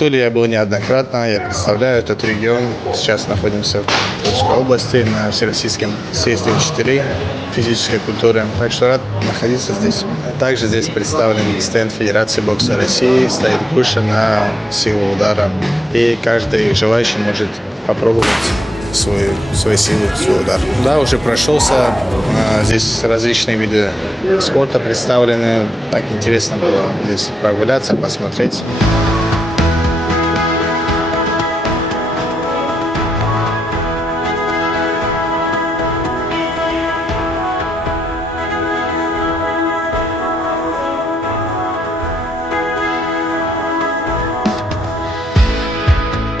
Туле я был неоднократно, я представляю этот регион. Сейчас находимся в Тульской области на Всероссийском съезде учителей физической культуры. Так что рад находиться здесь. Также здесь представлен стенд Федерации бокса России, стоит груша на силу удара. И каждый желающий может попробовать свои силы, свой удар. Да, уже прошелся. Здесь различные виды спорта представлены. Так интересно было здесь прогуляться, посмотреть.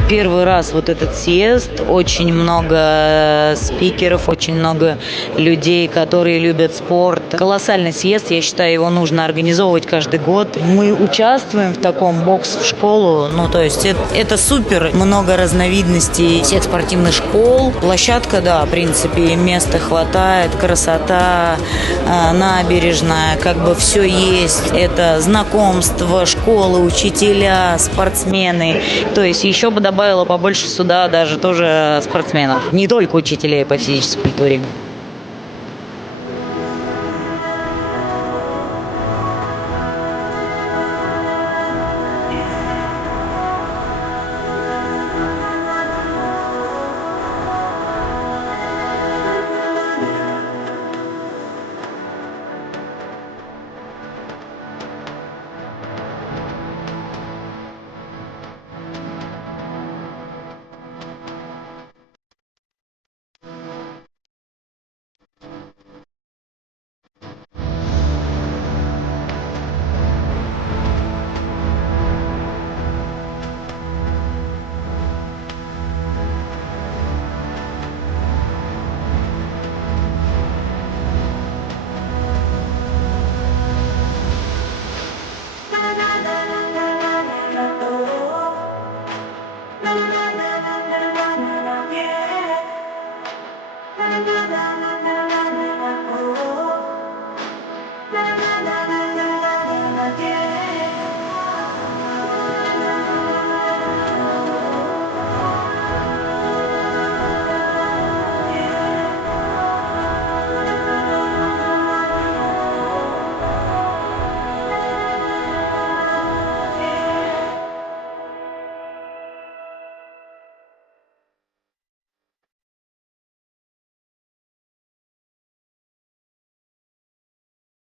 Первый раз вот этот съезд, очень много спикеров, очень много людей, которые любят спорт. Колоссальный съезд, я считаю, его нужно организовывать каждый год. Мы участвуем в таком бокс в школу, то есть это супер, много разновидностей всех спортивных школ. Площадка, да, в принципе, места хватает, красота, набережная, все есть. Это знакомство, школы, учителя, спортсмены. То есть еще бы добавила побольше сюда даже тоже спортсменов, не только учителей по физической культуре.